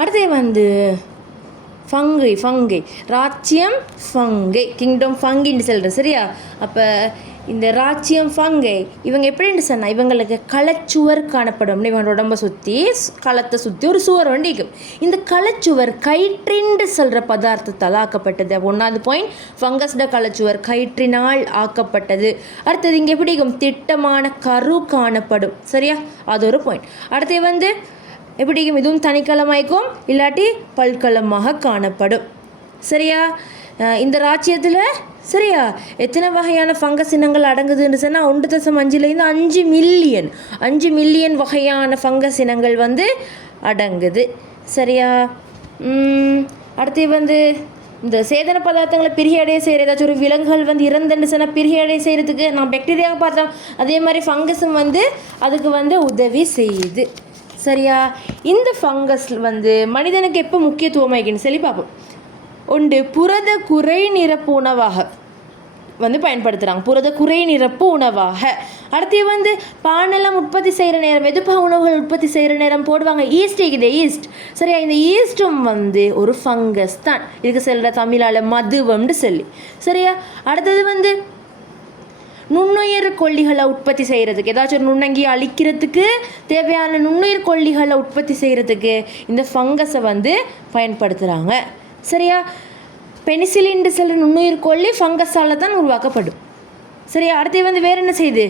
அடுத்து வந்து fungi ராச்சியம் fungi kingdom ஃபங்கின்னு சொல்கிறேன் சரியா. அப்போ இந்த ராச்சியம் ஃபங்கை இவங்க எப்படின்னு சொன்னால் இவங்களுக்கு களச்சுவர் காணப்படும். இவங்களோட உடம்பை சுற்றி களத்தை சுற்றி ஒரு சுவர் வண்டிக்கும். இந்த களச்சுவர் கயிற்றின்று சொல்கிற பதார்த்தத்தால் ஆக்கப்பட்டது. 1வது பாயிண்ட், ஃபங்கஸ்ட களச்சுவர் கயிற்றினால் ஆக்கப்பட்டது. அடுத்தது இங்கே எப்படிக்கும் திட்டமான கரு காணப்படும் சரியா, அது ஒரு பாயிண்ட். அடுத்து வந்து எப்படிக்கும் இதுவும் தனிக்கலமாய்க்கும் இல்லாட்டி பல்கலமாக காணப்படும் சரியா. இந்த ராச்சியத்தில் சரியா எத்தனை வகையான ஃபங்கஸ் இனங்கள் அடங்குதுன்னு சொன்னால் 1.5 மில்லியன் 5 மில்லியன் வகையான ஃபங்கஸ் இனங்கள் வந்து அடங்குது சரியா. அடுத்து வந்து இந்த சேதன பதார்த்தங்களை பிரிகடை செய்கிற ஏதாச்சும் ஒரு விலங்குகள் வந்து இறந்துன்னு சொன்னால் பிரிகடை செய்கிறதுக்கு நான் பாக்டீரியாவை பார்த்தோம், அதே மாதிரி ஃபங்கஸும் வந்து அதுக்கு வந்து உதவி செய்யுது சரியா. இந்த ஃபங்கஸ் வந்து மனிதனுக்கு எப்போ முக்கியத்துவம் ஆகிக்குன்னு சொல்லி பார்ப்போம். ஒன்று புரத குறை நிரப்பு உணவாக வந்து பயன்படுத்துகிறாங்க, புரத குறை நிரப்பு உணவாக. அடுத்து வந்து பானெல்லாம் உற்பத்தி செய்கிற நேரம் வெதுப்பக உணவுகள் உற்பத்தி செய்கிற நேரம் போடுவாங்க ஈஸ்ட் இருக்குது ஈஸ்ட் சரியா. இந்த ஈஸ்ட்டும் வந்து ஒரு ஃபங்கஸ் தான், இதுக்கு சொல்கிற தமிழால் மதுவம்னு சொல்லி சரியா. அடுத்தது வந்து நுண்ணுயிர் கொல்லிகளை உற்பத்தி செய்கிறதுக்கு ஏதாச்சும் ஒரு நுண்ணங்கியை அழிக்கிறதுக்கு தேவையான நுண்ணுயிர் கொல்லிகளை உற்பத்தி செய்கிறதுக்கு இந்த ஃபங்கஸை வந்து பயன்படுத்துகிறாங்க சரியா. பெனிசிலின் சொல்கிற நுண்ணுயிர் கொல்லி ஃபங்கஸால் தான் உருவாக்கப்படும் சரியா. அடுத்து வந்து வேறு என்ன செய்யுது,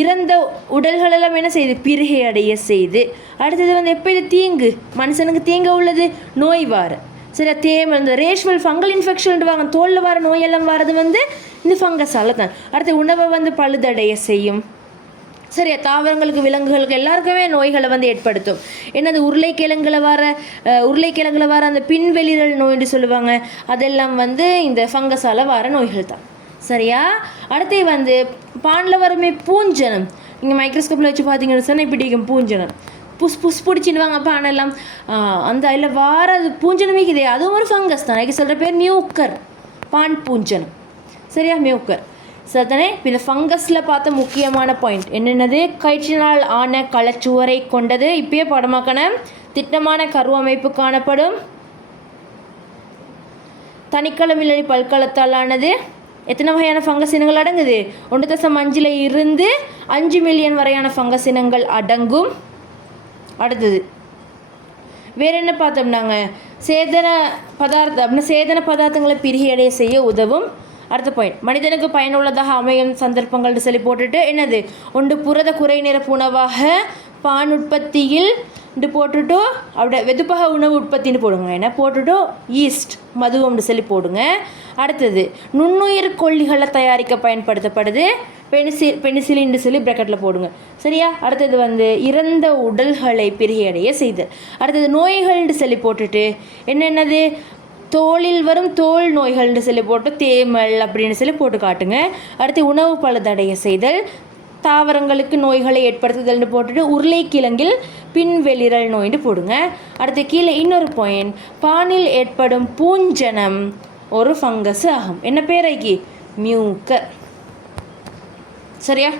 இறந்த உடல்களெல்லாம் என்ன செய்யுது பிரிகை அடைய செய்யுது. அடுத்தது வந்து எப்போ இது தீங்கு மனுஷனுக்கு தீங்கு உள்ளது நோய் வார சரியா. தேமல் இந்த ரேஷ்வல் ஃபங்கல் இன்ஃபெக்ஷன் வாங்க தோலில் வர நோயெல்லாம் வர்றது வந்து இந்த ஃபங்கஸால் தான். அடுத்து உணவை வந்து பழுதடைய செய்யும் சரியா. தாவரங்களுக்கு விலங்குகளுக்கு எல்லாருக்குமே நோய்களை வந்து ஏற்படுத்தும். என்னது உருளைக்கிழங்குல வர அந்த பின்வெளிரல் நோய்னு சொல்லுவாங்க, அதெல்லாம் வந்து இந்த ஃபங்கஸால் வர நோய்கள் தான் சரியா. அடுத்து வந்து பானில் வரமே பூஞ்சனம், இங்கே மைக்ரோஸ்கோப்பில் வச்சு பார்த்தீங்கன்னு சொன்னால் இப்படி இருக்கும் பூஞ்சனம் புஸ் பிடிச்சிடுவாங்க பானெல்லாம் அந்த அதில் வார அது பூஞ்சனமே இருக்குது, அதுவும் ஒரு ஃபங்கஸ் தான். அதுக்கு சொல்கிற பேர் மியூக்கர் பான் பூஞ்சனம் சரியா மியூக்கர் சரிதானே. இந்த ஃபங்கஸில் பார்த்த முக்கியமான பாயிண்ட் என்னென்னது, கயிற்றினால் ஆன களச்சுவரை கொண்டது, இப்பயே படமாக்கணும். திட்டமான கருவமைப்பு காணப்படும், தனிக்களம் இல்லாட்டி பல்கலத்தால் ஆனது. எத்தனை வகையான ஃபங்கஸ் இனங்கள் அடங்குது, 1.5 இருந்து 5 மில்லியன் வரையான ஃபங்கஸ் இனங்கள் அடங்கும். அடுத்தது வேறு என்ன பார்த்தோம்னாங்க, சேதன பதார்த்தங்களை பிரிகடைய செய்ய உதவும். அடுத்த பாயிண்ட், மனிதனுக்கு பயனுள்ளதாக அமையும் சந்தர்ப்பங்கள்னு சொல்லி போட்டுட்டு என்னது, ஒன்று புரத குறை நிரப்பு உணவாக பான் உற்பத்தியில் போட்டுட்டு அப்படியே வெதுப்பக உணவு உற்பத்தின்னு போடுங்க, என்ன போட்டுட்டு ஈஸ்ட் மதுவம்னு சொல்லி போடுங்க. அடுத்தது நுண்ணுயிர் கொல்லிகளை தயாரிக்க பயன்படுத்தப்படுது, பெனிசிலின்னு சொல்லி ப்ராக்கெட்டில் போடுங்க சரியா. அடுத்தது வந்து இறந்த உடல்களை பிரிகையடைய செய்து. அடுத்தது நோய்கள்னு சொல்லி போட்டுட்டு என்னென்னது, தோலில் வரும் தோல் நோய்கள்னு சொல்லி போட்டு தேமல் அப்படின்னு சொல்லி போட்டு காட்டுங்க. அடுத்து உணவு பழுதடைய செய்தல், தாவரங்களுக்கு நோய்களை ஏற்படுத்துதல்னு போட்டுட்டு உருளைக்கிழங்கில் பின்வெளிரல் நோய்னு போடுங்க. அடுத்து கீழே இன்னொரு பாயிண்ட், பானில் ஏற்படும் பூஞ்சனம் ஒரு ஃபங்கஸ் ஆகும். என்ன பேரைக்கு மியூக்கர் சரியா.